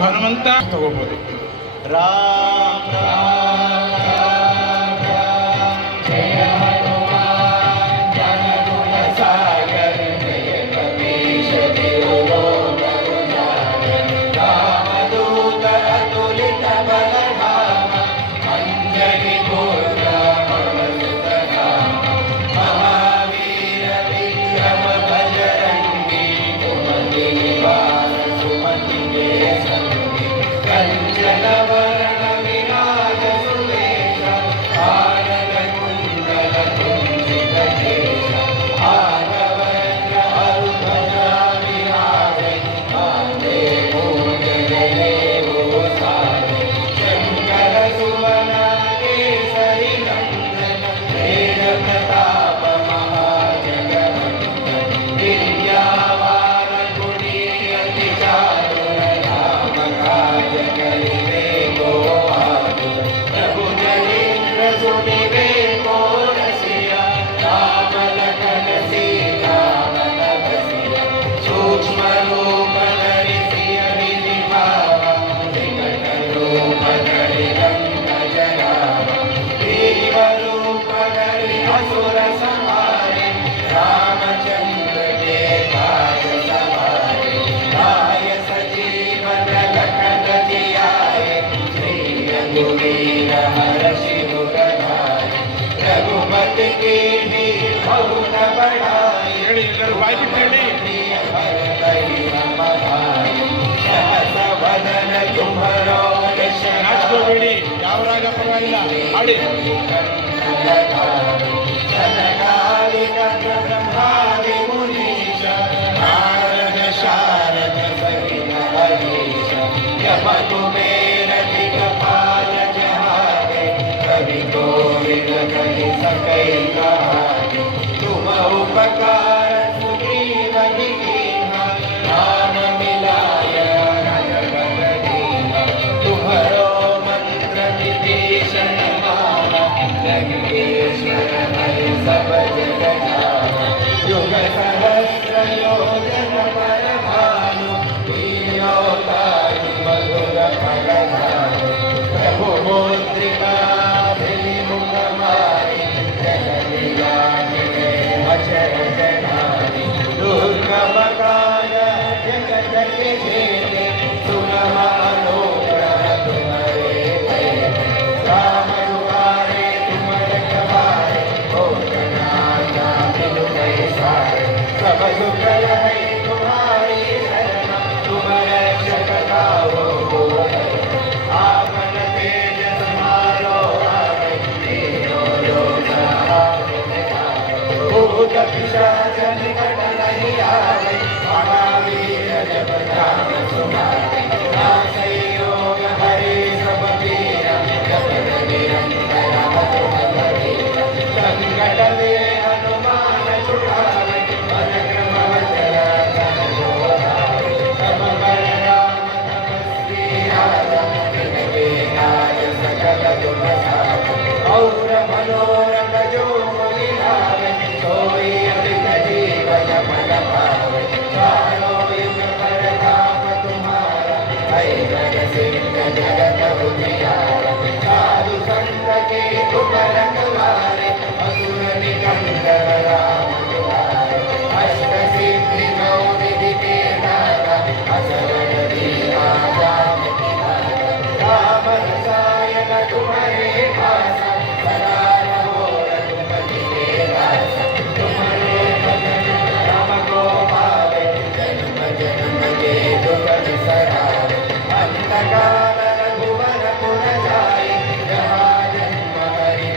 ಹನುಮಂತ ತಗೋಬಹುದು. ರಾಮ ರಾಮ ರಾಮ ರಾಮ ಜಯ ಹನುಮಾನ್ ಜ್ಞಾನ ಗುಣ ಸಾಗರ ಜಯ विक्रम बजरंगी कुमति निवार सुमति के संगी कंचन वरण विराज सुवेश कानन कुंडल कुंचित केश आनवज्र अरुध्वजा विराजे कांधे मूंज जनेऊ साजे शंकर सुवन केसरी नंदन तेज प्रताप महाजगवंदन विद्यावान गुणी अति चातुर राम काज करिबे को आतुर प्रभु चरित्र सुनिबे को रसिया राम लखन सीता मन बसिया सूक्ष्म रूप धरि सियहि दिखावा विकट रूप धरि लंक जरावा भीम रूप धरि असुर संहारे रामचंद्र के काज सवारे लाय सजीवन लखन जियाए श्री रघुवीर हर्षि मुख धारे रघुपति कीन्ही बहुत बड़ाई ಹೇಳಿ ಎಲ್ಲರೂ ಬಾಯಿ ಬಿಟ್ಟು ಹೇಳಿ. सहस वदन तुम्हरो यश ನಾಚ್ಕೋಬೇಡಿ, ಯಾವ ರಾಗ ಪರವಾಗಿಲ್ಲ, ಹಾಡಿ. सनकादिक ब्रह्मादि मुनीश नारद शारद सहित हरीश यम कुबेर दिक्पाल जहारे कवि कोविद कहि सकै कहानी तुम उपकार सुग्रीव कीन्हा राम मिलाय रघुपत दीन्हा तुम्हरो मंत्र विभीषण माना लंकेश्वर हरि सब जग जाना युग सहस्र योजन पर भानु लील्योताहि मधुर फल धानु प्रभु मुद्रिका मुख मारि जगदियानि अचरज नारि दुर्गम काज जगत के जेते सुनह अनुग्रह तुम्हारे भेटे राम दुआरे तुम रखवारे हो नाथा बिनु पैसारे सब सुख लहै तुम्हारी शरण तुम रक्षक काहू को डरना आपन तेज समारो आगे तीनों लोक हारे दिखाए भूत पिशाच निकट नहीं आवे महावीर जब नाम सुनावे नासै रोग हरे सब पीरा जपत निरंतर हनुमत वीरा संकट वे हनुमान छुड़ावे मन क्रम वचन धन जोड़ावे सब पर राम तपस्वी राजा तिनके काज सकल तुम साजा और मनोरथ जो कोई लावे सोई अमित जीवन फल पावे चारों युग प्रताप तुम्हारा है जग सिंह जगत उजियारा साधु संत के तुम रखवारे असुर निकंदन राम दुलारे अष्ट सिद्धि नौ निधि के दाता असवर दीना जानकी दाता राम रसायन तुम्हारे भाषा सदा रहो रघुपति के दासा तुम्हारे भजन राम को पावे जन्म जन्म के दुख बिसरावे अंत काल रघुवर पुर जाए जहाँ जन्म हरि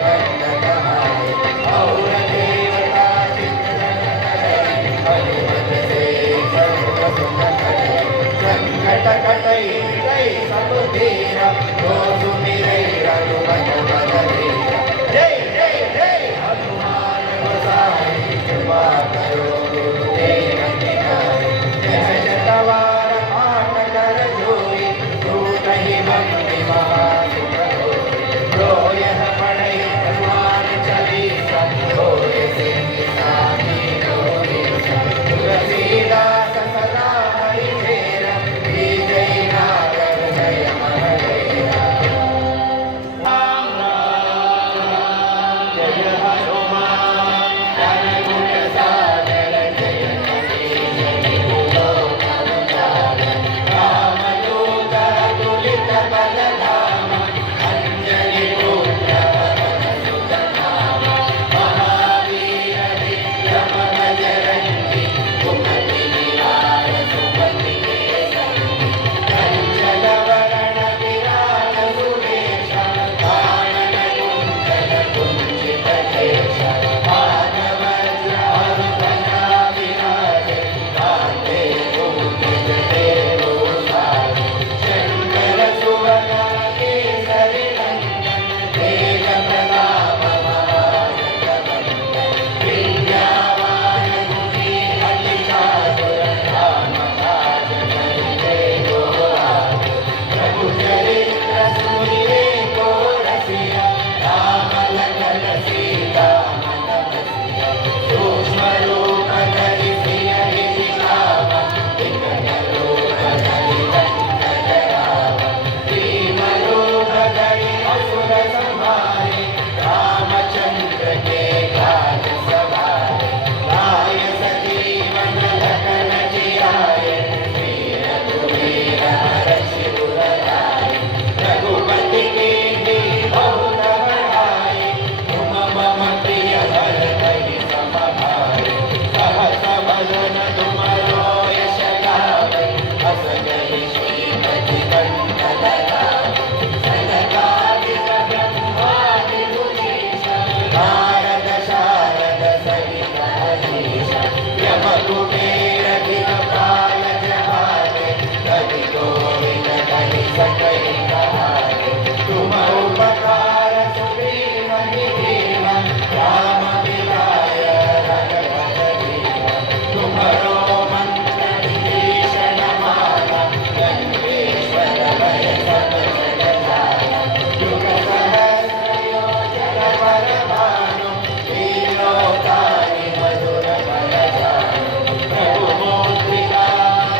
कुबेर दिगपाल जहारे कवि गोविंद कहि सकहि कहारे तुम उपकार सुग्रीव ही कीन्हा राम मिलाय रघुपत दीन्हा तुम्हरो मंत्र विभीषण माना लंकेश्वर भय सब जग जाना युग सहस्र योजन पर भानु लीलोतारि मधुर फल जानु प्रभु मुद्रिका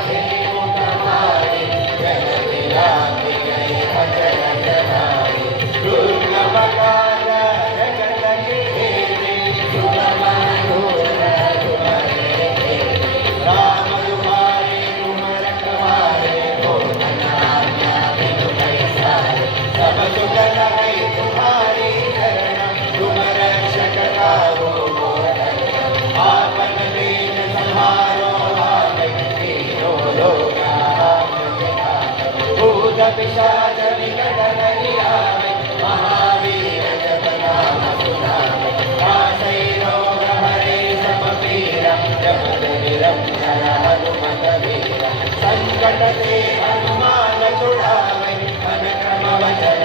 देहु तुम्हारी जग बिरागी गई अचल जनारी दुर्लभ काल जगत के देवी सुगम अनुग्रह तुम्हारे देवी राम तुम्हारे तुम रखवारे हो आज्ञा बिनु पैसारे सब सुख लगे तुम्हारी शरण तुम रक्षक काहू को डरना आपन दीन संहारो भागै तीनों लोक आपके भागै भूत पिशाच निकट नहीं आवे महावीर जप नाम सुनावे नासै रोग हरे सब पीरा जपत निरंतर हनुमत वीरा संकट ते हनुमान छुड़ावे मन क्रम वचन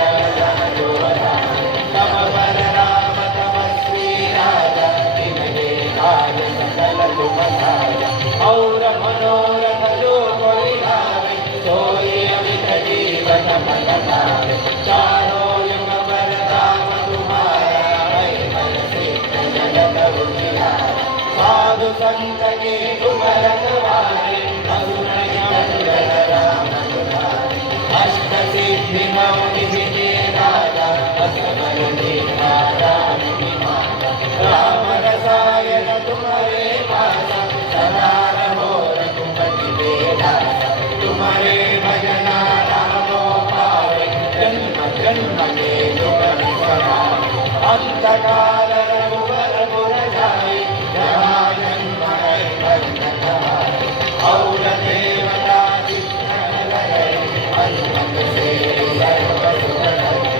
जो बढ़ावे तब पर राम तपस्वी राजा तिन्हे काज सकल तुम साजा और मनोरथ जो कोई लावे सोई अमित जीवन फल पावे चारों युग वरदान तुम्हारा है मन सिद्ध जगत उजियारा साधु संत के तुम रखवारे असुर निकंदन राम दुलारे अष्ट सिद्धि नव निधि के राजा असबर दीन्हा राम निवासा राम रसायन तुम्हारे पासा सदा रहो रघुपति बेदासा तुम्हारे भजना रामो पावे जन्म जन्म के दुख बिसरावे अंत काल रघुवर पुर जाई जहाँ जन्म है बंद कहाई और देवता चित्तन लगे हनुमत से सर्व सुख लगे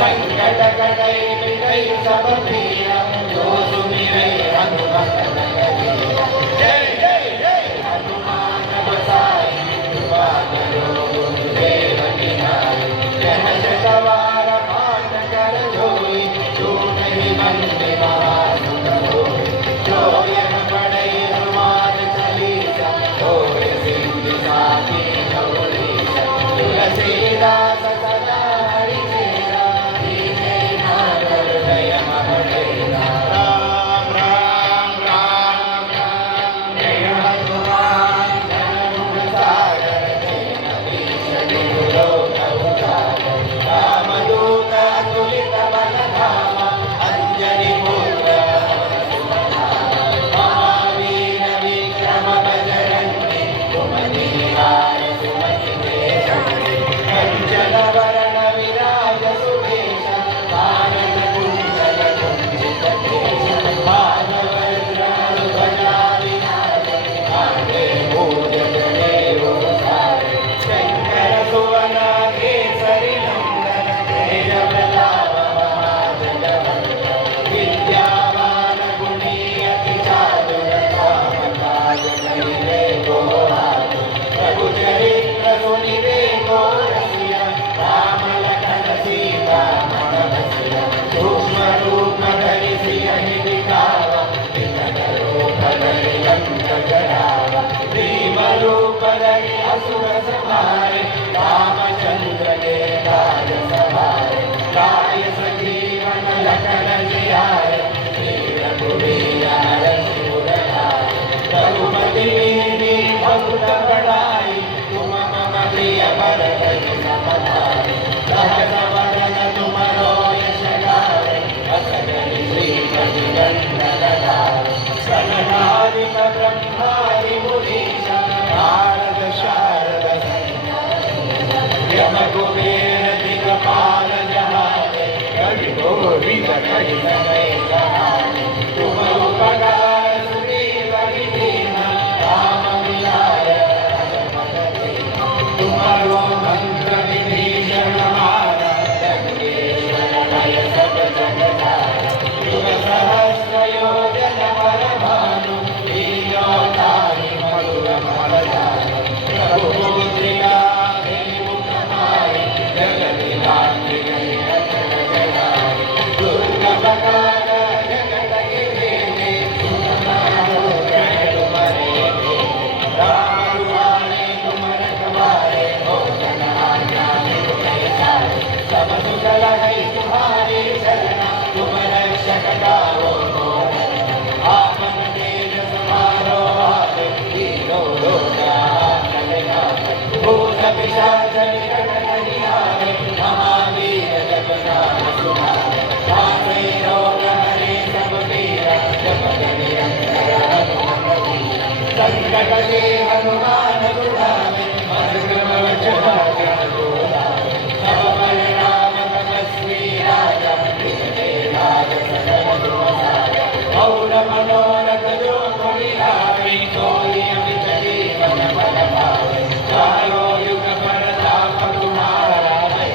संकट कटै मिटै सब पीरा जो सुमिरै हनुमत नर वीरा जय जय जय हनुमान गोसाई कृपा करो गुरुदेव की नाई सहज सवार पाठ कर जोई जो नहीं बंदे महासुख होई जो यह पढ़ै हनुमान चालीसा होय सिद्धि साखी गौरीसा तुलसीदास सदा हरि चेरा दीने नाथ हृदय मह डेरा राम राम राम राम जय हनुमान ज्ञान गुण सागर जय कपीश तिहु लोक उजागर रामदूत अतुलित बल धामा अंजनी पुत्र पवन सुत नामा महावीर विक्रम बजरंगी कुमति निवार सुमति भेषंगी कंचन वरण विराज सुभेषा कानन कुंडल कुंचित केशा भागवत ध्वजा विराज कांधे मूज जनेऊ सारे शंकर सुवन केसरी नंदन तेज प्रताप महाजगवंदन विद्यावान गुणी अति चातुर राम काज करिबे को आतुर प्रभु चरित्र सुनिबे को रसिया राम लखन सीता मन बसिया सूक्ष्म रूप धरि सियहि दिखावा विकट रूप धरि लंक जरावा भीम रूप धरि असुर संहारे रामचंद्र के काज सवारे लाय सजीवन लखन जियारे श्री रघुवीर हरषि उर लाए रघुपति कीन्ही बहुत बड़ाई तुम मम प्रिय भरत सम भाई सहस वदन तुम यश गावे अस कहि श्रीपति नंदन गावे सनकादिक ब्रह्मादि मुनीश नारद शारद यम कुबेर दिगपाल जहारे कवि गोविंद कहि सकहि कहारे तुम उपकार सुग्रीव ही कीन्हा राम मिलाय रघुपत दीन्हा तुम्हरो मंत्र विभीषण माना लंकेश्वर भय सब जग जाना युग सहस्र योजन पर भानु लीलोतारि संकट के हनुमान छुड़ावे मन क्रम वचन बोलावे सब पर राम तपस्वी राजा तिनके लाग सकल तुम साजा और मनोरथ जो कोई लावे सोई अमित जीवन फल पावे चारों युग प्रताप तुम्हारा है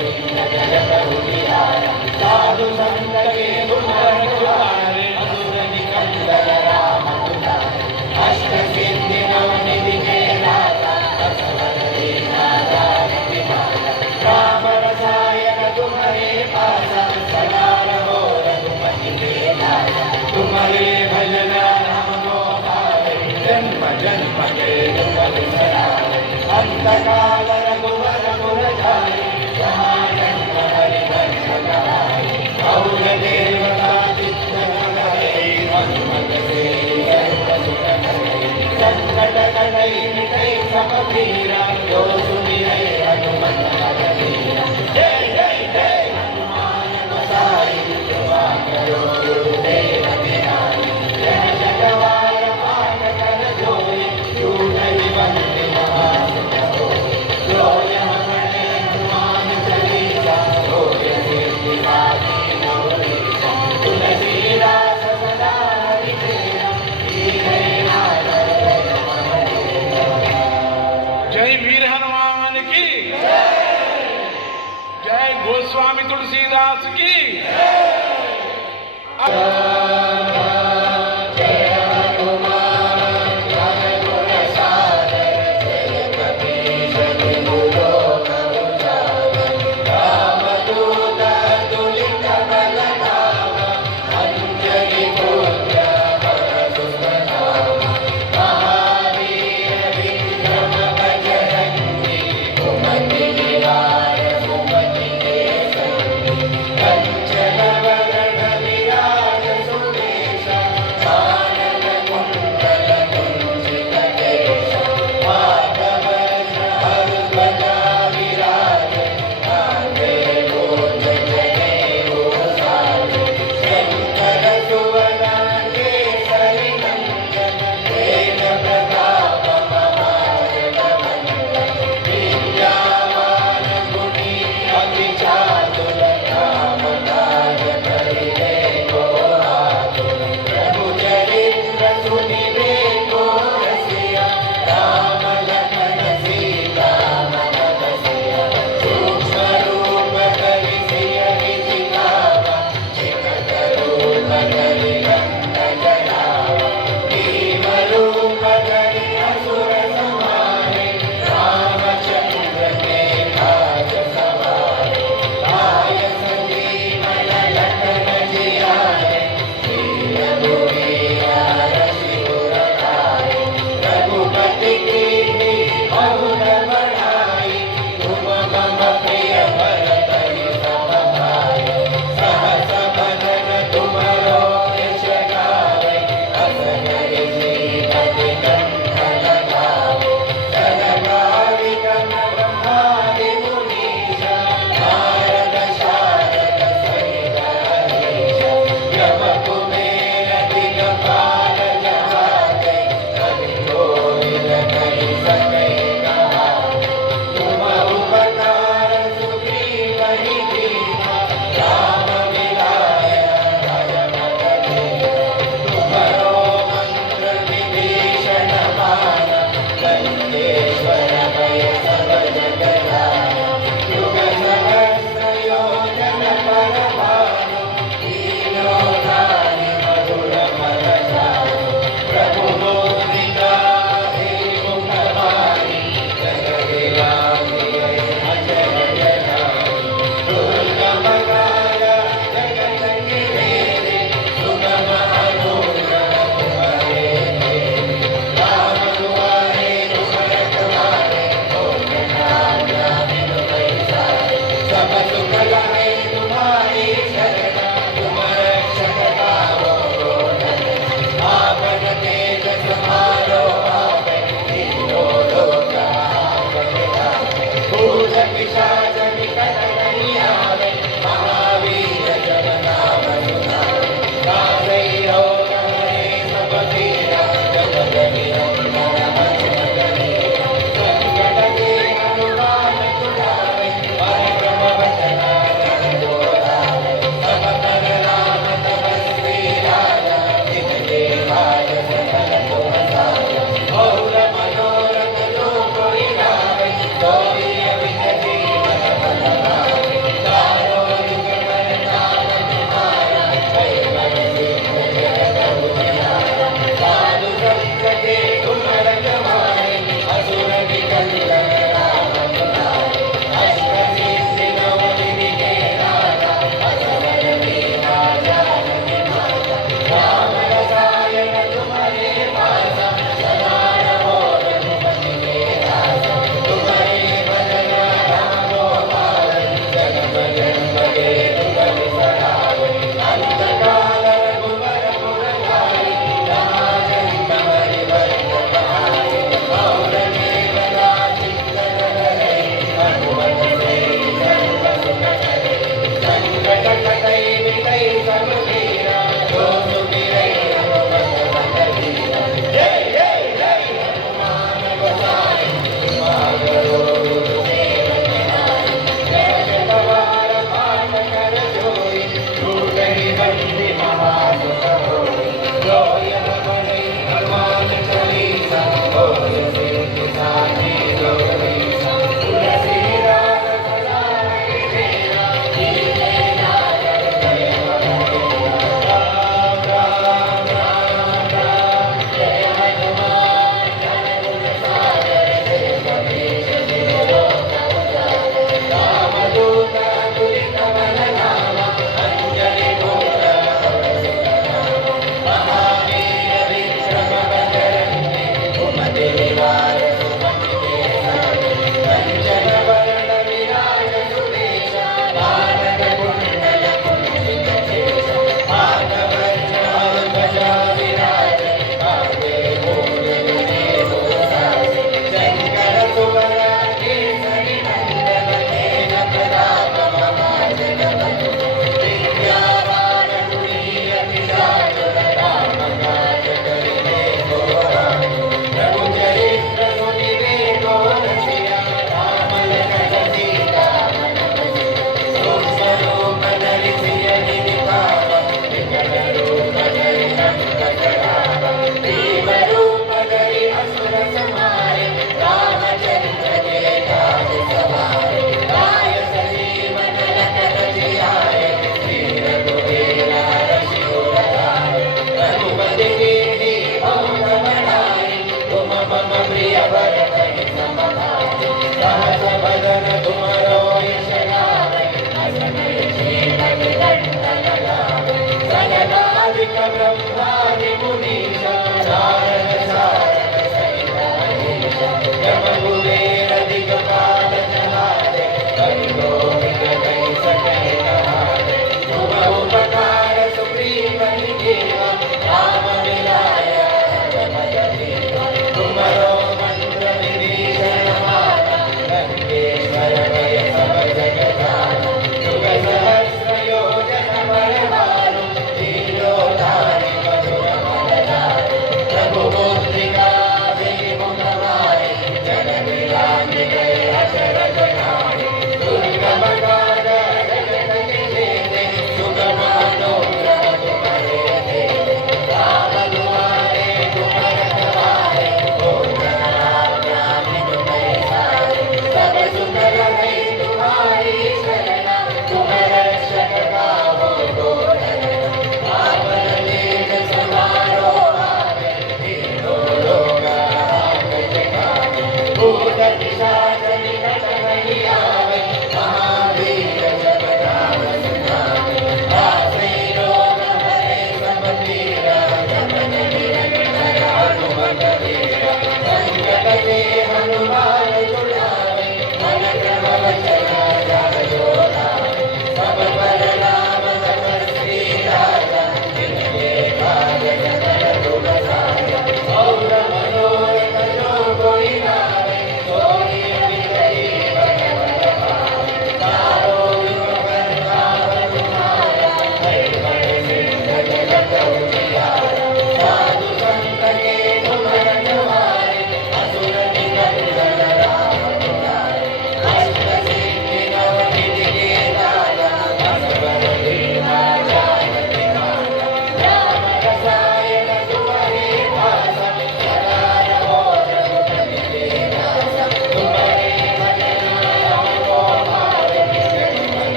सिंह जगत उजियारा साधु संत के गुण रखवारे असुर निकंदन राम दुलारे अष्ट सिद्धि नवनिधि के दाता असवर दीना दारिद्र्य माता राम रसायन तुम्हारे पासा सदा रहो रघुपति के दासा तुम्हारे भजन राम को पावे जन्म जन्म के दुख बिसरावे अंत काल रघुवर पुर जाए जहाँ जन्म हरि भक्त कहाए और देवता चित्त लगाए हनुमत से सर्व सुख करे संकट कटै मिटै सब पीरा जो सुमिरै हनुमत बल बीरा जय जय जय हनुमान गोसाई कृपा करो गुरुदेव बिहारी जय जगवार पाठ कर जोई छूटहि बंदि महासुख होय जोय हमणे हनुमान चालीसा होय सिद्धि साखी गौरीसा तुलसीदास सदा हरिचेरा कीन्हे नाथ जय वीर हनुमान।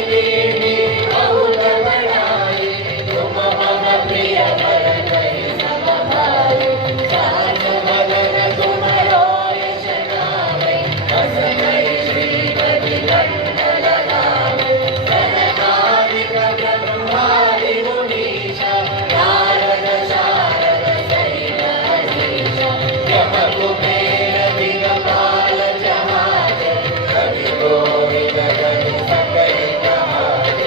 कीर्ति बहुत बढ़ाई, तुम मम प्रिय वर कहि सब भाई। सहस बदन तुम रोय गावे, बस कहि श्रीपति कंठ लगावे। सनकादिक ब्रह्मादि मुनीसा, नारद शारद सहित अहीसा। यम कुबेर दिगपाल जहाज, कवि कोविद गण सकल कहाज।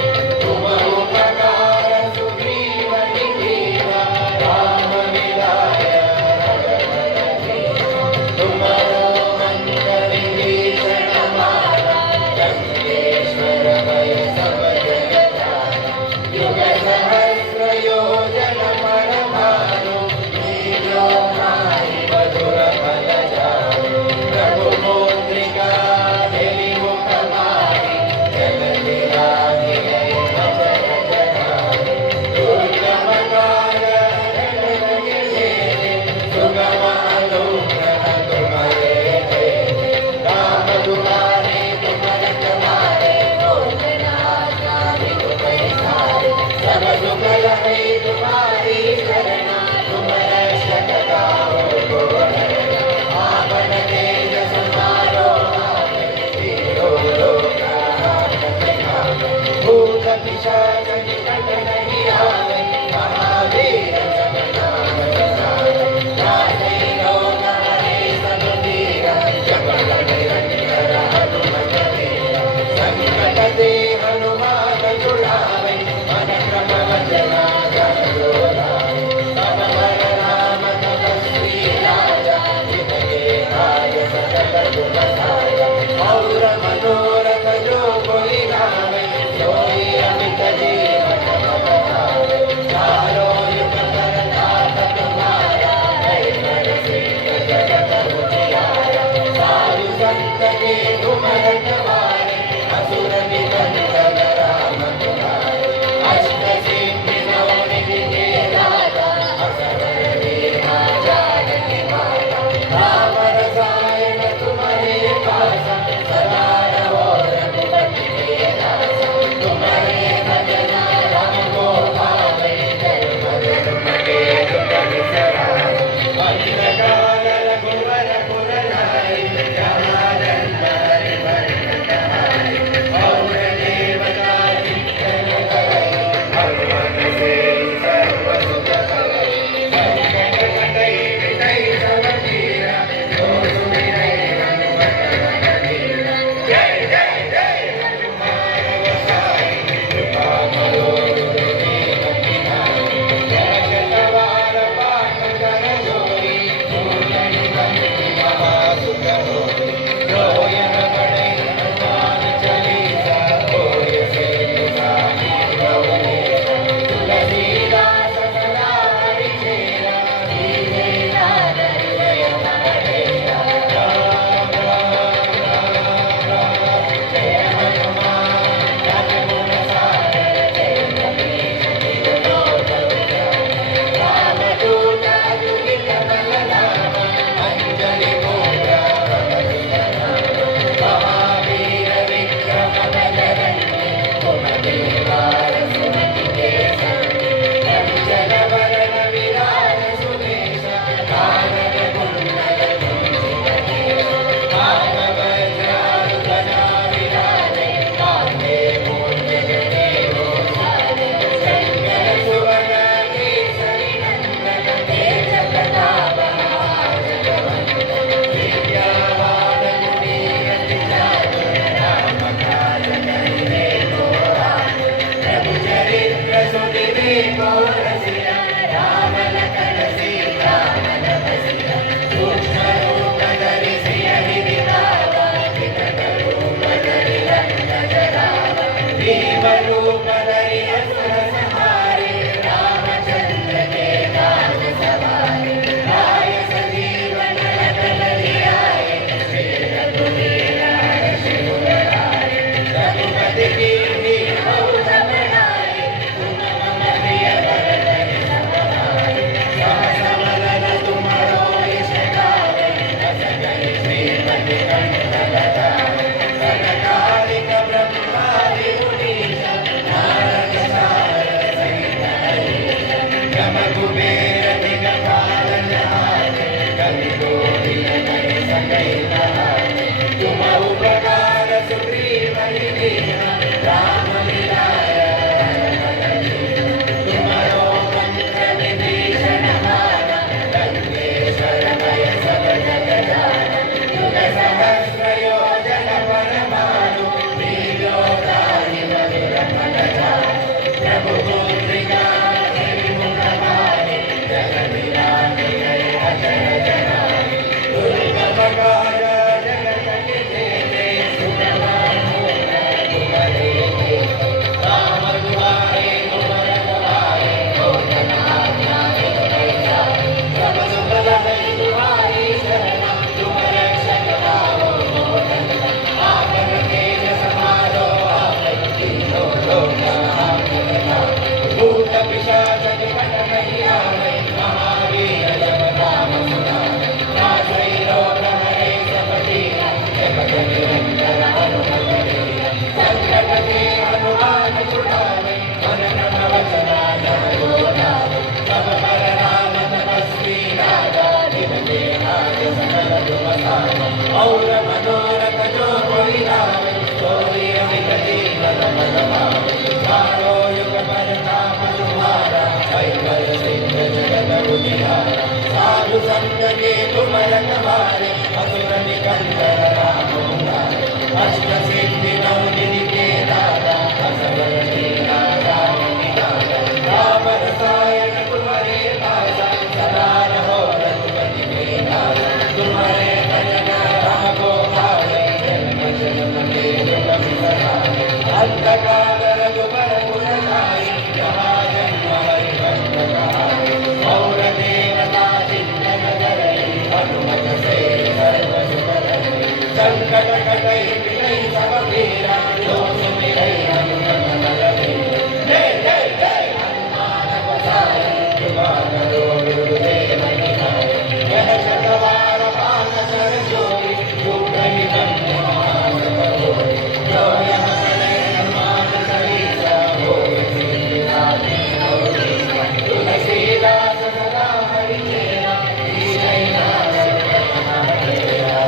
और मनोरथ जो कोई लावे, सोई अमित जीवन मन पावे। चारों युग परताप तुम्हारा, कैवल सिद्ध जगत उजियारा। साधु संत के तुम रखवारे, असुर निकंदन राम दुलारे। अष्ट सिद्धि नौ निधि के दाता, असबर दीना राम निधान। राम रसायन तुम्हारे दासा, सदा रहो रघुपति के दासा। तुम्हारे भजन रामो भावे, जन्म जन्म के दुख बिसराए। अंतकाल रघुबर पुर जाए, जहाँ जन्म हरि भक्त कहाए। और देवता चिंतन करे, हनुमत से सर्व सुख करे। संकट कटै मिटै सब पीरा, जो सुमिरै हनुमत बलबीरा। जय जय जय हनुमान गोसाई, कृपा करो गुरुदेव निभाए। यह शतवार पाठ कर जोई, दुर्गहि बंधु महान करोई। जो यह करे हनुमान चालीसा, होय सिद्धि साधि गौरीसा। तुलसीदास सदा हरिचेरा, कीजय नाथ प्रभु तेरा।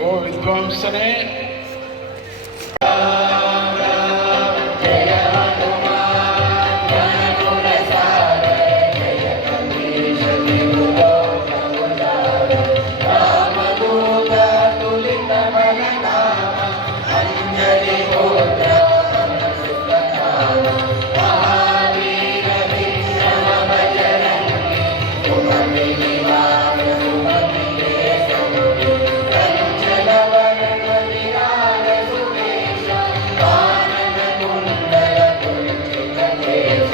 ಓ ವಿದ್ವಾಂಸನೇ, जय हनुमान ज्ञान गुण सागर, जय कपीश तिहु लोक उजागर। रामदूत अतुलित बल धामा, अंजनी पुत्र पवन सुत नामा। महावीर विक्रम बजरंगी, सुमति निवार सुमति के संगी। कंचन वरण विराज सुकेश, कानन कुंडल कुंचित केश।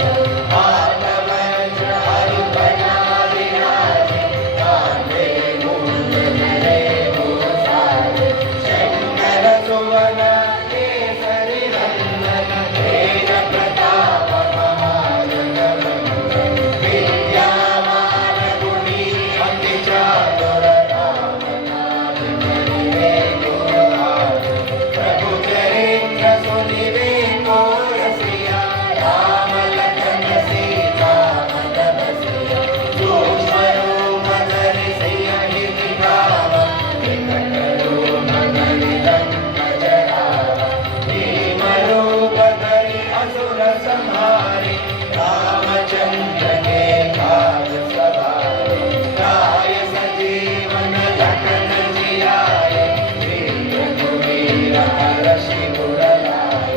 हाथ वज्र हरिध्वजा विराजे, कांधे मूंज जनेऊ साजे। शंकर सुवन केसरी नंदन, तेज प्रताप महाजगवंदन। विद्यावान गुणी अति चातुर, राम काज करिबे को आतुर। प्रभु चरित्र सुनिबे को रसिया, राम लखन सीता मन बसिया। सूक्ष्म रूप धरि सियहि दिखावा, विकट रूप धरि लंक जरावा। भीम रूप धरि असुर संहारे, रामचंद्र के काज सवारे। राय सजीवन लखन जियाए, वीर रघुवीर हरषि उर लाए।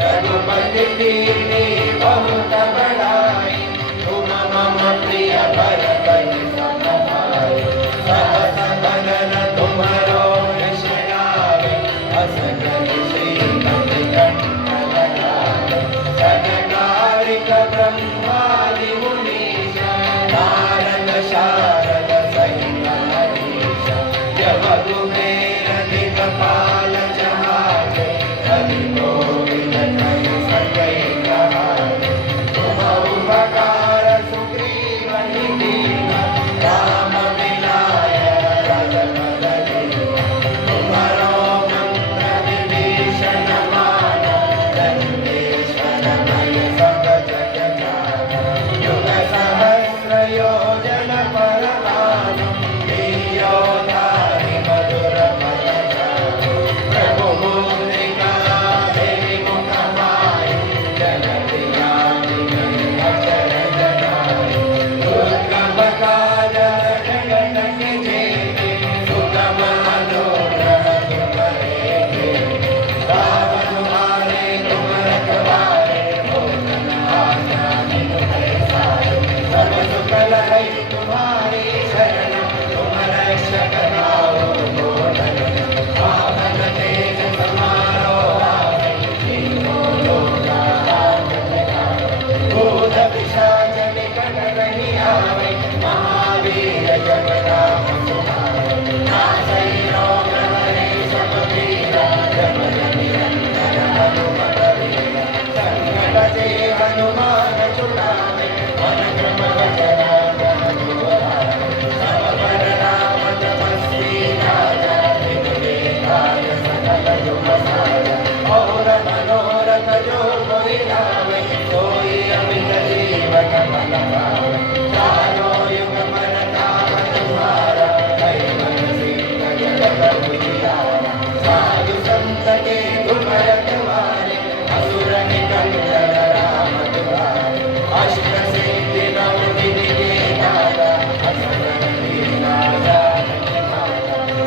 रघुपति कीन्ही बहुत बड़ाई, तुम मम प्रिय भरत सम भाई। सहस बदन तुम्हरो यश गावे, अस कहि श्रीमति कंठ लगावे। सनकादिक ब्रह्मादि मुनीसा, नारद शारद सहित हरीसा। जब कुबेर दिक्पाल जहाजे, कवि कोविद कहि सकै कहाए। तुम जुग सारा और मनोरथ जो कोई लावे सोई अमित जीवन फल पावे चारों युग मन नाम तुम्हारा कैवल सिद्ध जगत उजियारा साधु संत के गुण रखवारे असुर निकंदन राम दुआरे अष्ट सिद्धि नव निधि के दाता असुर दीनानाथ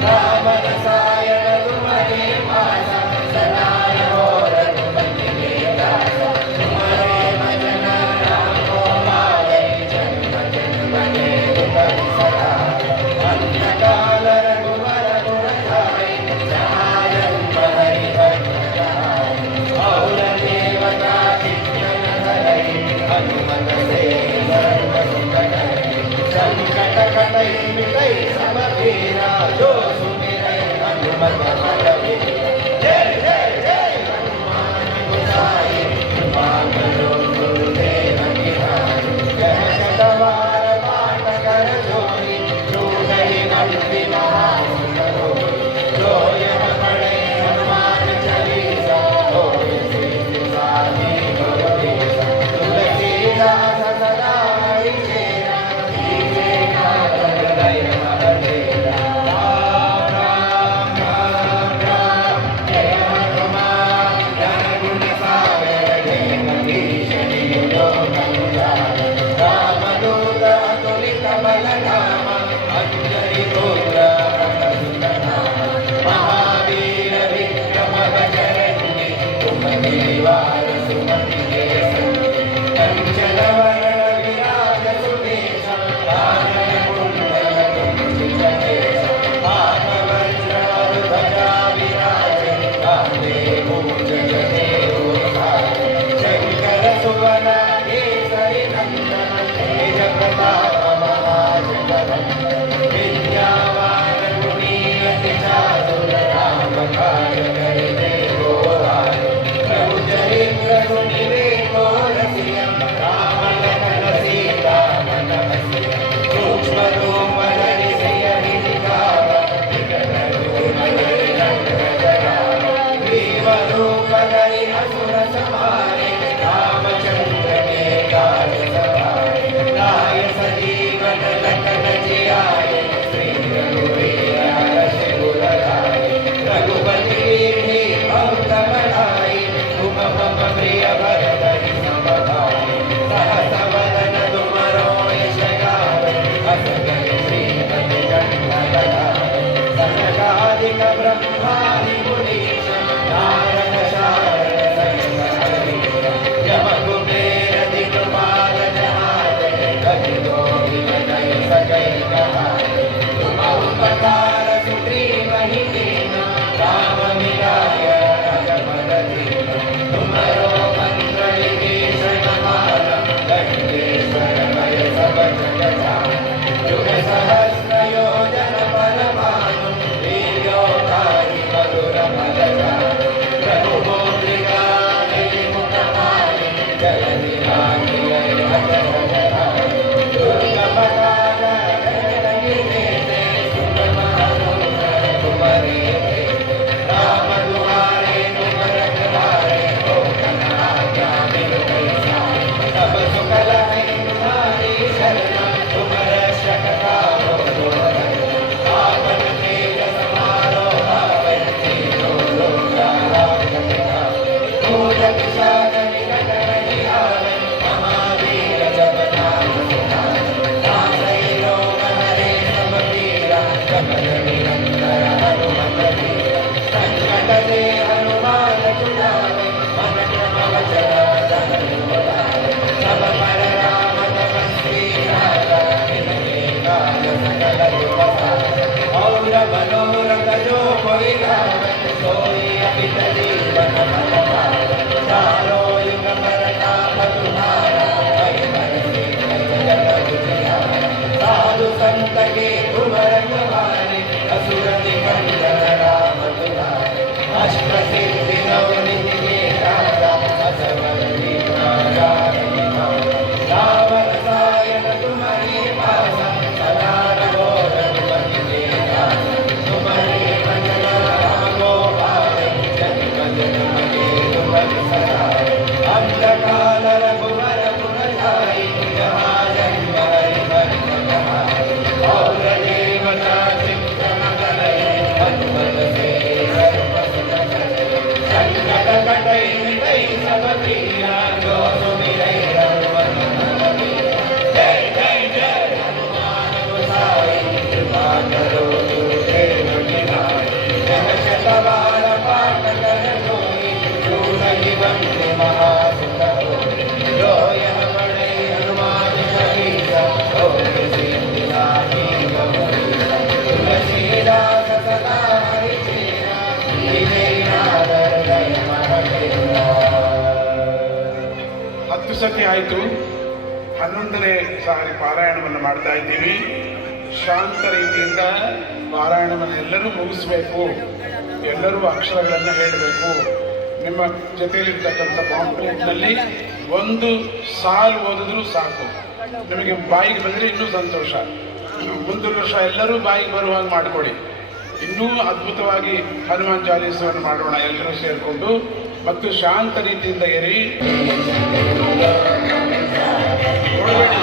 राम रसायन तुम्हारे पासा सनाय और तुमति के दासा तुम्हारे भजन राम को पावे जन्म जन्म के दुख बिसरावे अंतकाल रघुवर गुण गाए जहाँ जन्म हरि भक्त कहाए और देवता चित्तन धरई हनुमत से सर्व सुख करई संकट कटई मिटई सब पीरा जो सुमिरै हनुमत बलवीरा जय जय जय हनुमान गोसाई कृपा करो गुरुदेव की नाई जय शतवार पाठ कर जोई जो नहीं भक्ति महासुंदर होई जो यह पढ़े हनुमान चालीसा होय सिद्धि साधी भगवतीसा तुलसीदास सदा हरिचेरा कीजे नाथ हृदय महडेरा राम राम राम राम जय हनुमान ज्ञान गुण सागर जय मनीष निरोग अनुराग रामदूत अतुलित बल धामा अंजलि पुत्र प्रभुत नामा महावीर विक्रम बजरंगी कुमति निवार सुमति के संगी कंचन वरण विराज सुकेशा कानन कुंडल कुंचित केशा हाथ वज्र और ध्वजा विराजे कांधे मूंज जनेऊ साजे शंकर सुवन केसरी नंदन तेज प्रताप महाजगवंदन विद्यावान गुणी अति चातुर राम काज करिबे को आतुर प्रभु चरित्र सुनिबे को रसिया राम लखन सीता मन बसिया सूक्ष्म रूप धरि सियहि दिखावा विकट रूप धरि लंक जरावा ग्रीव रूप धरि असुर संहारे रामचंद्र के काज सवारे लाए सजीवन लखन जियाए श्री रघुवीर हर्ष उर लाए रघुपति कीन्ही बहुत बड़ाई तुम मम प्रिय भरत सम भाई सहस वदन तुम यश गावे अस कहि श्रीपति कंठ लगावे सनकादिक ब्रह्मादि मुनीश नारद शारद सहित हरीश यम कुबेर दिक्पाल जहाते कहि गोविंद जय सजय कहाते तुम उपकार सुग्रीव ही कीन्हा राम मिलाय रघुपत दीन्हा तुमरो मंत्र विभीषण माना लंकेश्वर भय सब जग जाना युग सहस्र योजन पर भानु लील्योताहि मधुर फल जानु प्रभु मुद्रिका निधि मुख माहि जलधि लांघि अचर जराहि दुर्गम काल जगत कीजेते सुगम अनुग्रह तुम्हारे तेते राम दुआरे तुम रखवारे हो जन आज्ञा बिनु पैसारे सब सुख लहै तुम्हारी शरणा तुम रक्षक काहू को डरना आपन तेज समारो भावै तीनों लोक राखत कावै भूत पिशाच निकट नहीं आवे महावीर जब नाम सुनावे नासै रोग हरे सब पीरा जपत निरंतर हनुमत वीरा संकट ते हनुमान छुड़ावे मन क्रम वचन वदन उड़ावे सब पर राम तपस्वी राजा इनके काज सकल तुम साजा और मनोरथ जो कोई गावे सोई अमित जीवन फल पावे चारों युग परताप तुम्हारा कैवल सिद्ध जगत उजियारा साधु संत के तुम रखवारे असुर निकंदन राम दुलारे अष्ट सिद्धि नव निधि के दाता असवर दीनानाथ राम रसायन तुम्हारे पासा सदा रहो रघुपति के दासा तुम्हारे भजन राम को पावे ಸತಿ ಆಯಿತು, 11ನೇ ಸಾರಿ ಪಾರಾಯಣವನ್ನು ಮಾಡ್ತಾ ಇದ್ದೀವಿ. ಶಾಂತ ರೀತಿಯಿಂದ ಪಾರಾಯಣವನ್ನು ಎಲ್ಲರೂ ಮುಗಿಸ್ಬೇಕು, ಎಲ್ಲರೂ ಅಕ್ಷರಗಳನ್ನು ಹೇಳಬೇಕು. ನಿಮ್ಮ ಜೊತೆಯಲ್ಲಿರ್ತಕ್ಕಂಥ ಪಾಂಪ್ಲೆಟ್ನಲ್ಲಿ ಒಂದು ಸಾಲು ಓದಿದ್ರೂ ಸಾಕು, ನಿಮಗೆ ಬಾಯಿಗೆ ಬಂದರೆ ಇನ್ನೂ ಸಂತೋಷ. ಮುಂದಿನ ವರ್ಷ ಎಲ್ಲರೂ ಬಾಯಿಗೆ ಬರುವಾಗ ಮಾಡಿಕೊಡಿ. ಇನ್ನೂ ಅದ್ಭುತವಾಗಿ ಹನುಮಾನ್ ಚಾಲೀಸವನ್ನು ಮಾಡೋಣ ಎಲ್ಲರೂ ಸೇರಿಕೊಂಡು. ಮತ್ತು ಶಾಂತ ರೀತಿಯಿಂದ ಇರಿ, ನೋಡಬೇಡಿ.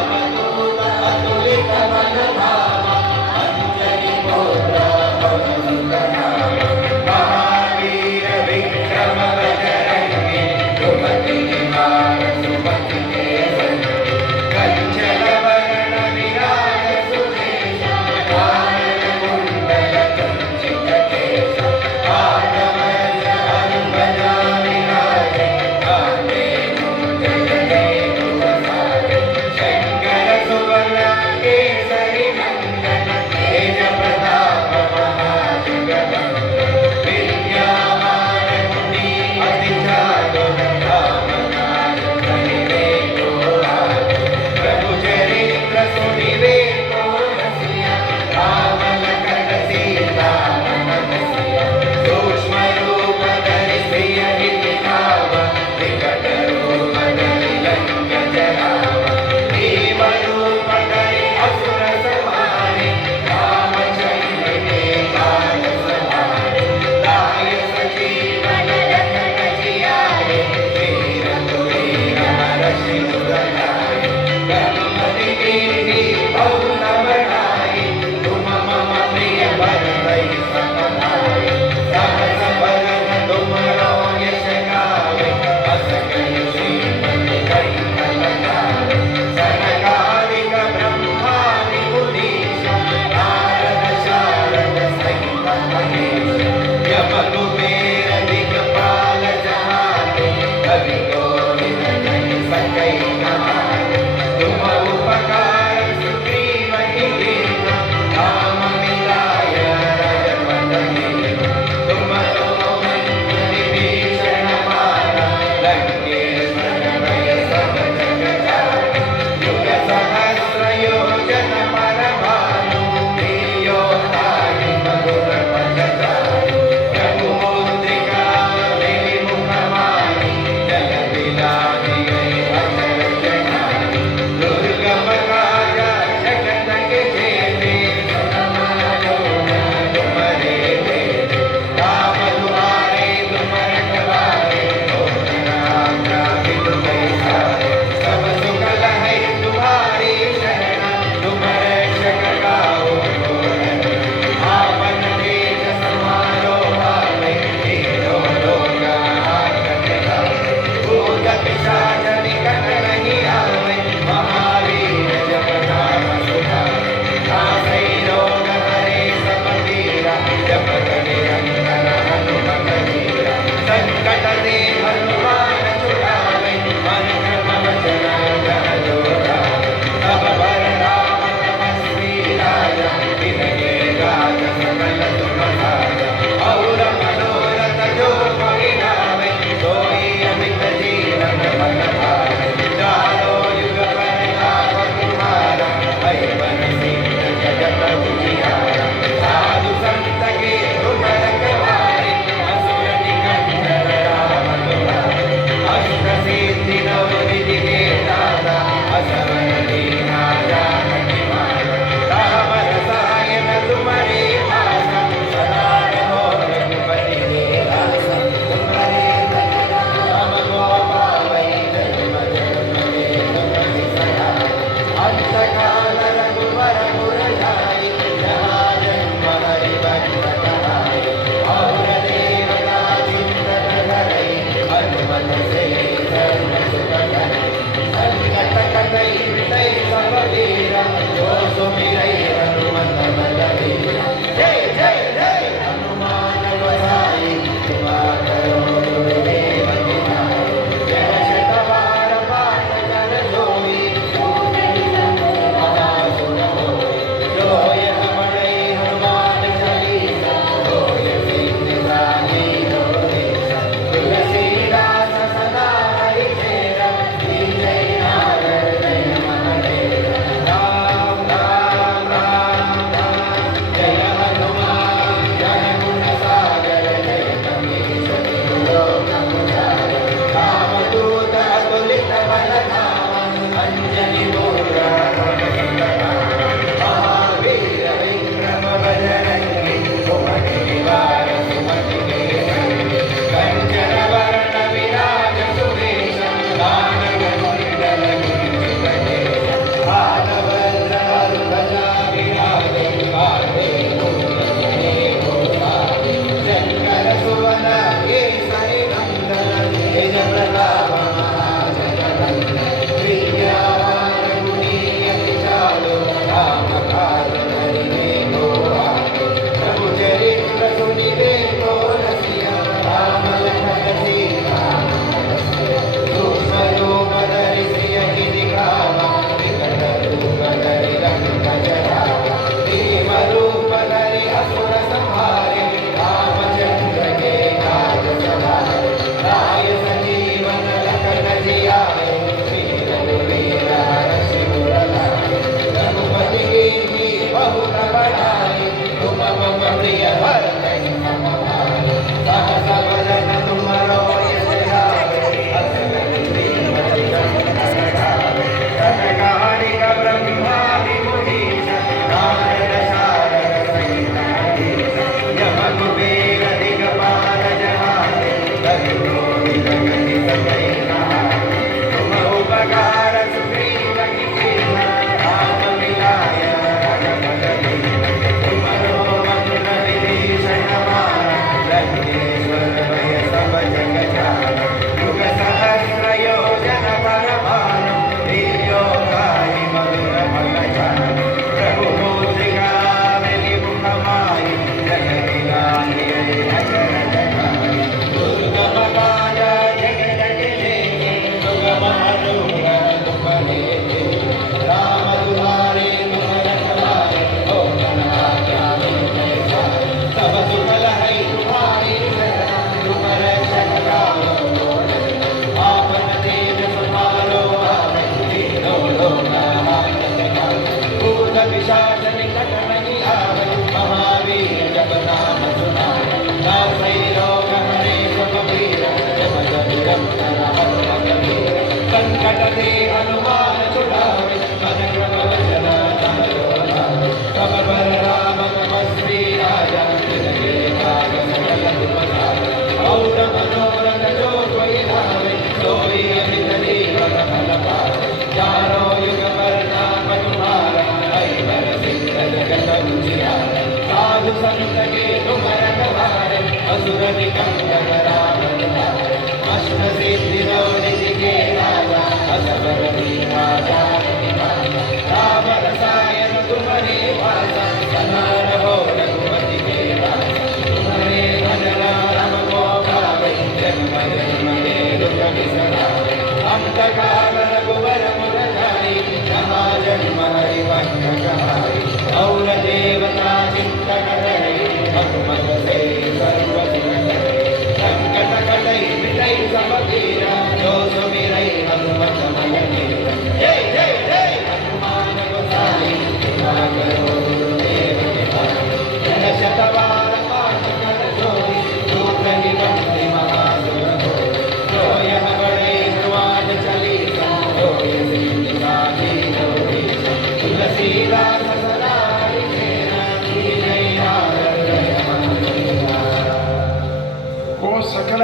ಸಕಲ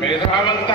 ಮೇಧಾವಂತ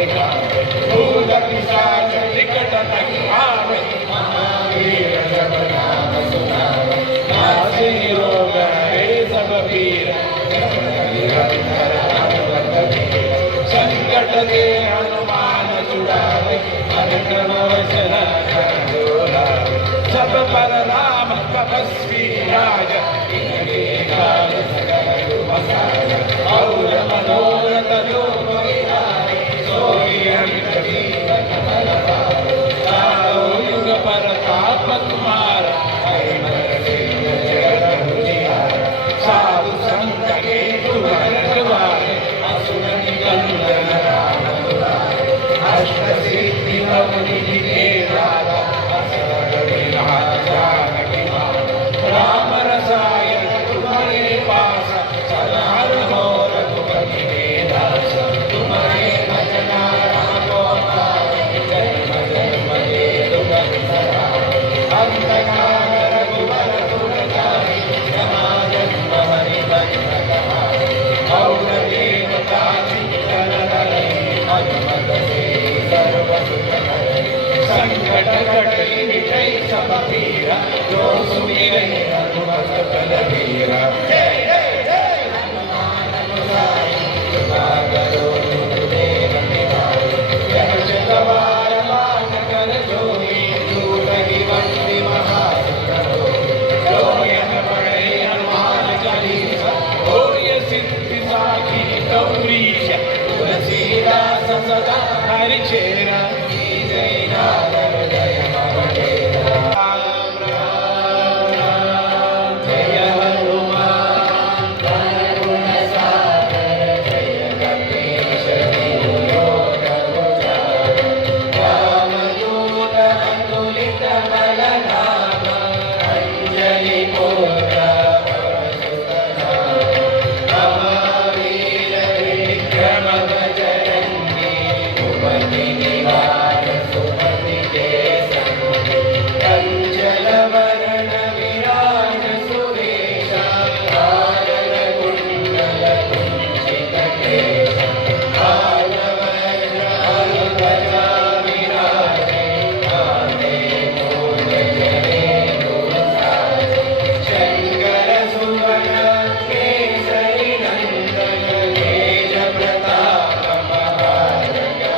दिखावे, भूत पिशाच निकट नहीं आवे, महावीर जब नाम सुनावे, नासे रोग हरे सब पीर, निरंतर हनुमत वीर, संकट के हनुमान छुड़ावे, मन क्रम वचन जोड़ावे, सब पर राम तपस्वी राज, इनके काज सकल मसाज, और मनोरथ जो कोई लाए, सोई अमित जीवन फल पाए, चारों युग परताप तुम्हारा, है मन सिंह जगत उजियारा, साधु संत के तुम रखवारे, असुर निकंदन राम दुलारे, अष्ट सिद्धि नव निधि के दाता, असवर विनाश जानकी माता, राम रसायन तुम्हारे पास, सदा रहो रघुपति के दास, तुम्हारे भजन रामो पावे, जन्म जन्म के दुख बिसरावे, अंत काल रघुबर पुर जाए, जहाँ जन्म हरि भजन गाए, और देवता चित्तन धरे, हनुमत से सर्व सुख करे, संकट कटे मिटै सब पीरा, जो सुमिरै हनुमत बलबीरा। जय जय जय हनुमान गोसाई, कृपा करो गुरुदेव निभाई, यह शतवार पाठ कर जोई, झूठ ही बंदी महासुर होई, जो यह पढ़े हनुमान चालीसा, होय सिद्धि साखी गौरीश, तुलसीदास सदा हरिचेरा, जय नारायण जय महादेव। राम राम राम, जय हनुमान गुण सागर, जय कपीश तिहु लोक उजागर, रामदूत अतुलित बल धाम, अंजलि पुत्र पवन सुत नाम, महावीर विक्रम बजरंगी, भुवनि निवार सुमति के संगी, कंचन वरण विराज सुरेशा, कानन कुंडल कुंचित केशा, हाथ वज्र ध्वजा विराजे, कांधे मूल जनेऊ साजे, शंकर सुवन केसरी नंदन, तेज प्रताप महाजगवंदन,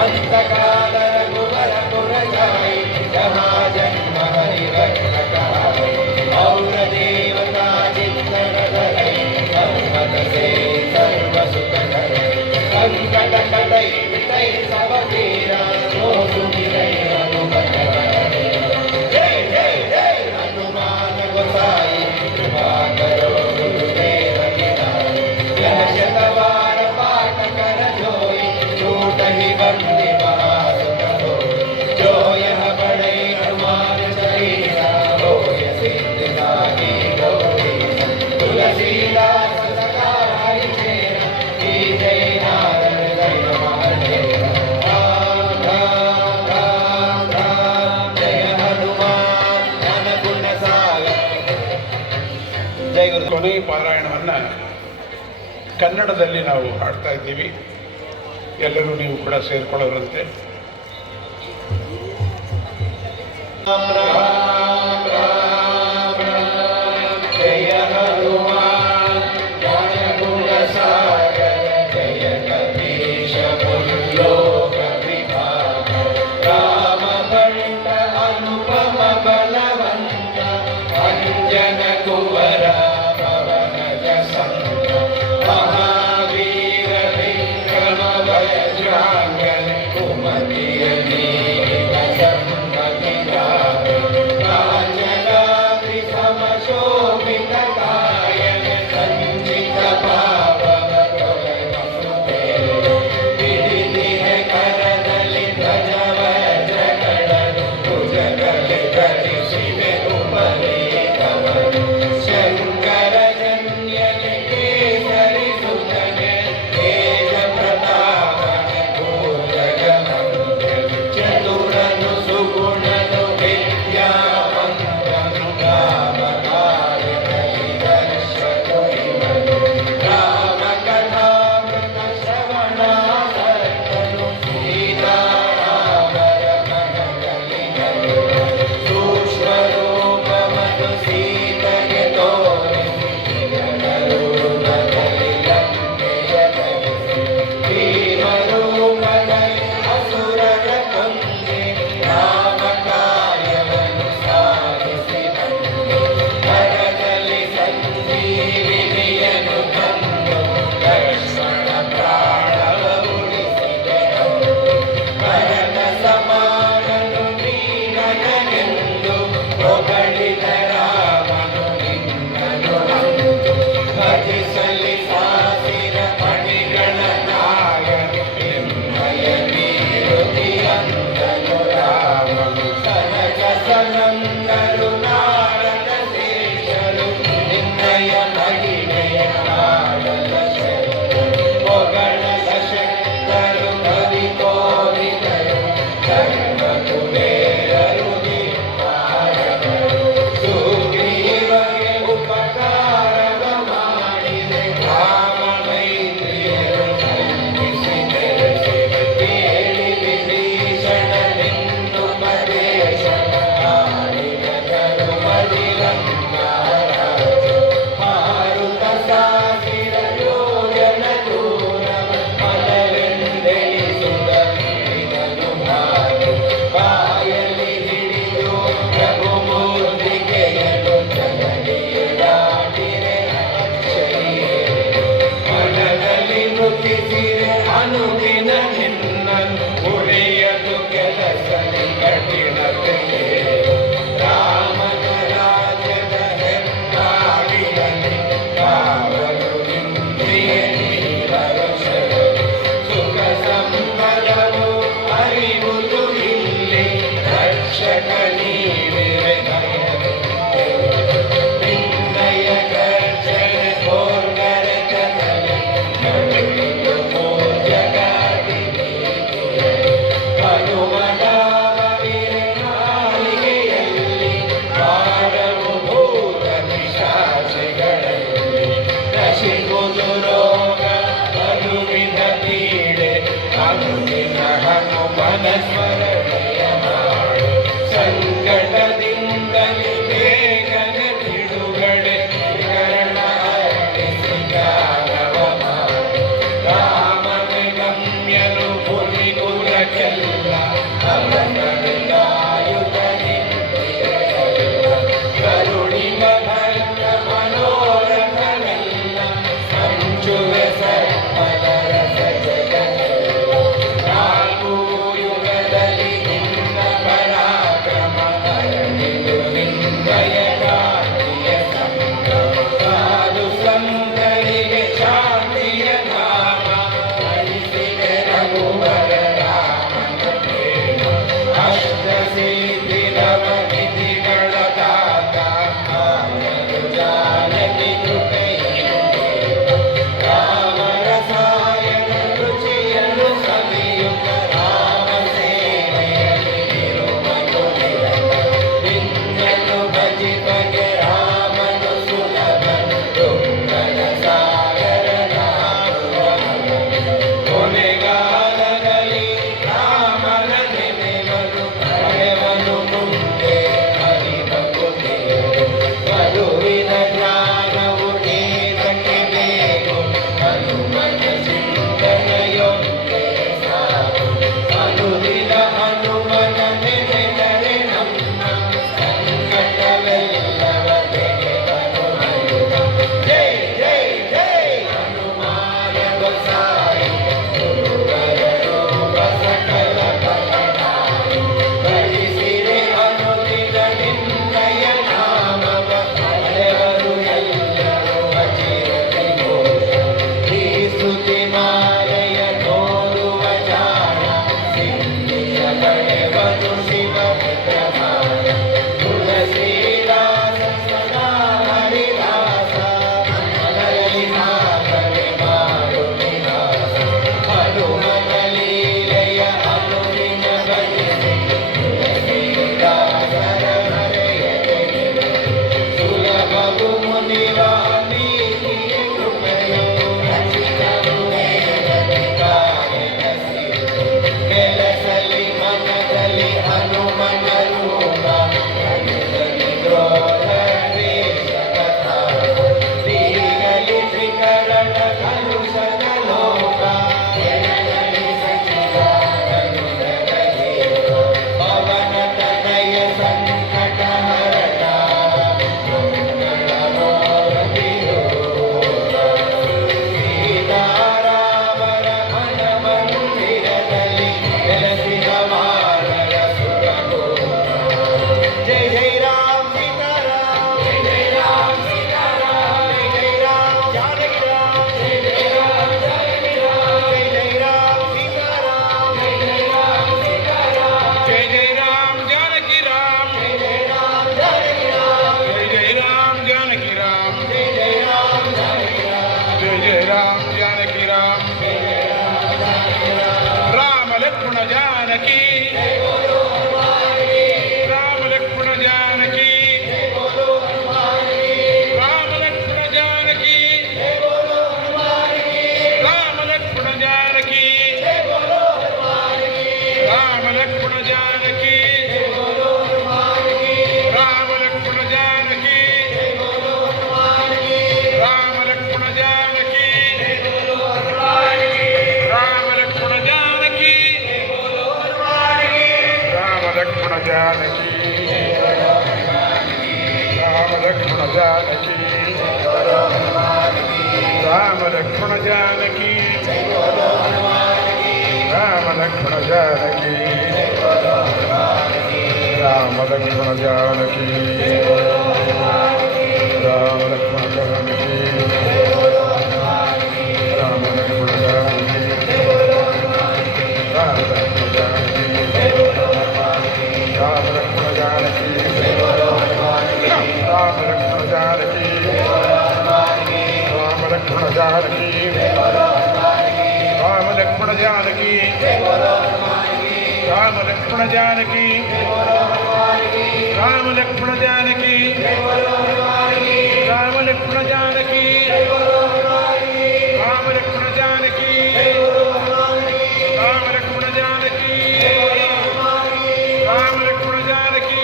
अंतकाल रघुवर पुर जाई जहाँ जन्म हरि भक्त कहाई और देवता चित्तन धरई हनुमत से सर्व सुख करई संकट कटई मिटई सब पीरा जो सुमिरई हनुमत जय जय जय हनुमान गोसाई कृपा करो गुरुदेव की नाई यह शतवार पाठ कर जोई छूटहि बंदी महासुख हो जो यह बड़े हनुमान चालीसा हो यह सिद्ध सागी गौरी तुलसीदास सदा हरिचेरा की जय नारद जय महादेव राम राम राम राम जय हनुमान ज्ञान गुण सागर जय गुरु ಕೊನೆ ಪಾರಾಯಣವನ್ನು ಕನ್ನಡದಲ್ಲಿ ನಾವು ಹಾಡ್ತಾ ಇದ್ದೀವಿ. ಎಲ್ಲರೂ ನೀವು ಕೂಡ ಸೇರ್ಕೊಳ್ಳೋರಂತೆ. राम राम राम राम जय हनुमान ज्ञान गुण सागर जय कपीश लोक विभाग राम भट्ट अनुपम बलवंत अंजन कुवर पवन जसंत महावीर विक्रम वज्रांगन कुमति ಸಿದ್ಧಿ ನವನಿಧಿಗಳ ದಾತ ರಾಮನು ಜಾನಕಿ ಕೃಪೆಯನ್ನು ರಾಮರ ಸಾಯನ ರುಚಿಯನ್ನು ಸವಿಯುತ್ತ ರಾಮ ಸೇವೆಯಲ್ಲಿರುವನು ನಿನ್ನನ್ನು ಭಜಿಪಗೆ ರಾಮನು ಸುಲಭನು ದುಃಖದ ಸಾಗರ ಕೊನೆಗಾಲದಲ್ಲಿ ರಾಮನ ನೆನೆವನು ಭಯವನು ಮುಂದೆ ಹರಿಬಗುತ್ತೇ ಮಧುವಿನ ಜ್ಞಾನವು ನೇರಕ್ಕೆ ಬೇಕು ಹನುಮನ ಚಿಂತನೆಯೊಂದೇ ಸಾಕು ಅನುದಿನ ಹನುಮನ ನೆನೆದರೆ ನಮ್ಮ ಸಂಕಟವೆಲ್ಲವ ತೆಗೆವನು ಹನುಮ ಜೈ ಜೈ ಜೈ ಹನುಮಾನ ಗೊಸಾಯಿ ಗುರುವರ ರೂಪ ಸಕಲ ಫಲದಾಯಿ ಭಜಿಸಿರೆ ಅನುದಿನ ನಿನ್ನಯ ನಾಮವ ಹಳೆವರು ಎಲ್ಲರೂ ಭಜಿರಲಿ ಘೋಷ ಈ ಸ್ತುತಿ ಮಾಲೆಯ ತೋರುವ ಜಾಣ ಸಿದ್ಧಿಯ ಪಡೆವನು ಶಿವ ಪ್ರಧಾನ ತುಳಸೀದಾಸ ಸದಾ ಹರಿದಾಸ ಮನದಲ್ಲಿ ಸಾಧನೆ ಮಾಡು ನಿವಾಸ ಹನುಮನ ಲೀಲೆಯ ಅನುದಿನ ಭಜಿಸಿ ತುಳಸೀದಾಸರ ಹರೆಯದೆ ಸುಲಭವು ಮುನಿವಾಲ್ಮೀಕಿಯ ಕೃಪೆಯು ರಚಿತವು ವೇದನೆ ಕಾಯಕ ಸಿದ್ಧಿ ಕೆಲಸಲಿ ಮನದಲ್ಲಿ ಹನುಮನ ರೂಪ ಹೃದಯದಲ್ಲಿ ಕ್ರೋಧ ದ್ವೇಷ ಕಥಾ ನೀಗಲಿ ತ್ರಿಕರಣ ಕಲುಷದ ಲೋಕ ಎನಗಲಿ ಸಚ್ಚಿದಾನಂದದ ಹೇತ ಪವನ ತನಯ ಸಂಕಟ ಹರಣ ಮಂಗಳ ಮೂರ್ತಿ ರೂಪ ಸೀತಾರಾಮರ ಮನ ಮಂದಿರದಲ್ಲಿ ನೆಲೆಸಿದ ಮಾನವ ಸುಖಭೂಮ ಜೈ ಜೈ ರಾಮ್ ಸೀತಾರಾಮ್ ಜೈ ಜೈ ರಾಮ್ ಸೀತಾರಾಮ್ ಜೈ ಜೈ ರಾಮ್ ಜಾನಕಿ ರಾಮ್ ಜೈ ಜೈ ರಾಮ್ ಜಾನಕಿ ರಾಮ್ ಜೈ ಜೈ ರಾಮ್ ಸೀತಾರಾಮ್ ಜೈ ಜೈ ರಾಮ್ ಸೀತಾರಾಮ್ ಜೈ ಜೈ ರಾಮ್ ಜಾನಕಿ ರಾಮ್ ಜೈ ಜೈ ರಾಮ್ ಜಾನಕಿ ರಾಮ್ ಜೈ ಜೈ ರಾಮ್ ಜಾನಕಿ ರಾಮ್ ಜೈ ಜೈ ರಾಮ್ ಜಾನಕಿ ರಾಮ್ ಜೈ ಜೈ ರಾಮ್ ಜಾನಕಿ ರಾಮ್ ಜೈ ಜೈ ರಾಮ್ ಜಾನಕಿ ರಾಮ್ ರಾಮ ಲಕ್ಷ್ಮಣ ಜಾನಕಿ ಜೈ ಬೋಲೋ ಹನುಮಾನ್ ಕಿ ರಾಮ ಲಕ್ಷ್ಮಣ ಜಾನಕಿ ಜೈ ಬೋಲೋ ಹನುಮಾನ್ ಕಿ ರಾಮ ಲಕ್ಷ್ಮಣ ಜಾನಕಿ ಜೈ ಬೋಲೋ ಹನುಮಾನ್ ಕಿ ರಾಮ ಲಕ್ಷ್ಮಣ ಜಾನಕಿ ಜೈ ಬೋಲೋ ಹನುಮಾನ್ ಕಿ ರಾಮ ಲಕ್ಷ್ಮಣ ಜಾನಕಿ ಜೈ ಬೋಲೋ ಹನುಮಾನ್ ಕಿ ರಾಮ ಲಕ್ಷ್ಮಣ ಜಾನಕಿ ಜೈ ಬೋಲೋ ಹನುಮಾನ್ ಕಿ ರಾಮ ಲಕ್ಷ್ಮಣ ಜಾನಕಿ ಜೈ ಬೋಲೋ ಹನುಮಾನ್ ಕಿ ರಾಮ ಲಕ್ಷ್ಮಣ ಜಾನಕಿ ಜೈ ಬೋಲೋ ಹನುಮಾನ್ ಕಿ ರಾಮ ಲಕ್ಷ್ಮಣ ಜಾನಕಿ ರಾಮ ಲಕ್ಷ್ಮಣ ಜಾನಕಿ ರಾಮ ಲಕ್ಷ್ಮಣ ಜಾನಕಿ ಜೈ ಬೋಲೋ ಹನುಮಾನ್ ಕಿ ರಾಮ ಲಕ್ಷ್ಮಣ ಜಾನಕಿ ರಾಮ ಲಕ್ಷ್ಮಣ ಜಾನಕಿ ರಾಮ ಲಕ್ಷ್ಮಣ ಜಾನಕಿ ರಾಮ ಲಕ್ಷ್ಮಣ ಜಾನಕಿ ರಾಮ ಲಕ್ಷ್ಮಣ ಜಾನಕಿ ರಾಮ ಲಕ್ಷ್ಮಣ ಜಾನಕಿ ರಾಮ ಲಕ್ಷ್ಮಣ ಜಾನಕಿ ರಾಮ ಲಕ್ಷ್ಮಣ ಜಾನಕಿ ರಾಮ ಲಕ್ಷ್ಮಣ ಜಾನಕಿ ರಾಮ ಲಕ್ಷ್ಮಣ ಜಾನಕಿ ರಾಮ ಲಕ್ಷ್ಮಣ ಜಾನಕಿ ರಾಮ ಲಕ್ಷ್ಮಣ ಜಾನಕಿ ರಾಮ ಲಕ್ಷ್ಮಣ ಜಾನಕಿ ರಾಮ ಲಕ್ಷ್ಮಣ ಜಾನಕಿ ರಾಮ ಲಕ್ಷ್ಮಣ ಜಾನಕಿ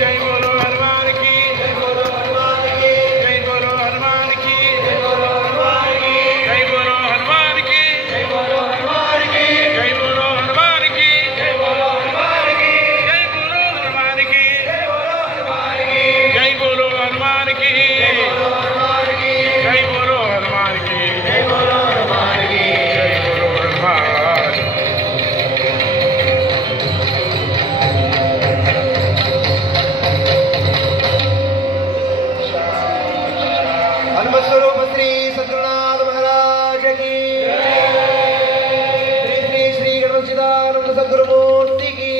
ಜೈ ಬೋಲೋ ಹನುಮಾನ್ ಕಿ ಜೈ ಬೋಲೋ ಹನುಮಾನ್ ಕಿ ಜೈ ಬೋಲೋ ಹನುಮಾನ್ ಕಿ ಜೈ ಬೋಲೋ ಹನುಮಾನ್ ಕಿ ಜೈ ಬೋಲೋ ಹನುಮಾನ್ ಕಿ ಜೈ ಬೋಲೋ ಹನುಮಾನ್ ಕಿ ಜೈ ಬೋಲೋ ಹನುಮಾನ್ ಕಿ ಜೈ ಬೋಲೋ ಹನುಮಾನ್ ಕಿ ಜೈ ಬೋಲೋ ಹನುಮಾನ್ ಕಿ ಜೈ ಬೋಲೋ ಹನುಮಾನ್ ಕಿ ಜೈ ಬೋಲೋ ಹನುಮಾನ್ ಕಿ ಜೈ ಬೋಲೋ ಹನುಮಾನ್ ಕಿ ಜೈ ಬೋಲೋ ಹನುಮಾನ್ ಕಿ ಜೈ ಬೋಲೋ ಹನುಮಾನ್ ಹನುಮತ್ ಸ್ವರೂಪ ಶ್ರೀ ಸತ್ಯನಾಥ ಮಹಾರಾಜ ಕಿ ಶ್ರೀ ಶ್ರೀ ಶ್ರೀ ಗಣಚಿದಾನಂದ ಸದ್ಗುರುಮೂರ್ತಿ ಕಿ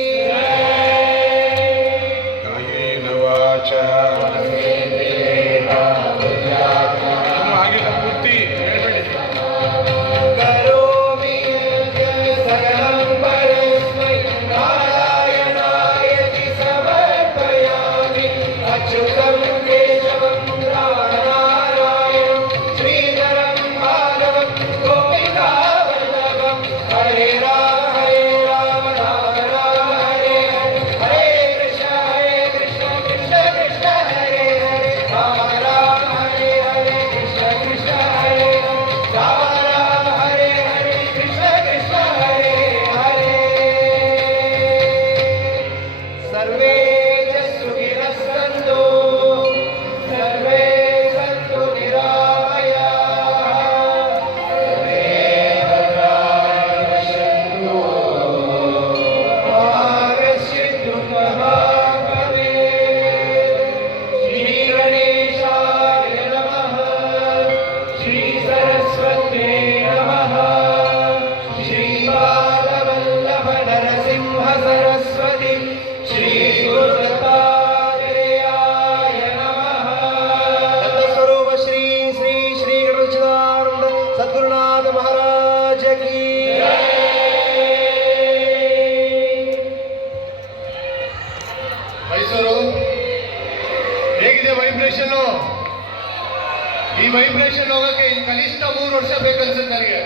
ವೈಬ್ರೇಷನ್ ಹೋಗಕ್ಕೆ ಇನ್ನು ಕನಿಷ್ಠ 3 ವರ್ಷ ಬೇಕನ್ಸುತ್ತೆ ನನಗೆ.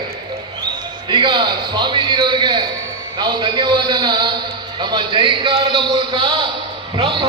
ಈಗ ಸ್ವಾಮೀಜಿರವರಿಗೆ ನಾವು ಧನ್ಯವಾದನ ನಮ್ಮ ಜೈಕಾರದ ಮೂಲಕ ಬ್ರಹ್ಮ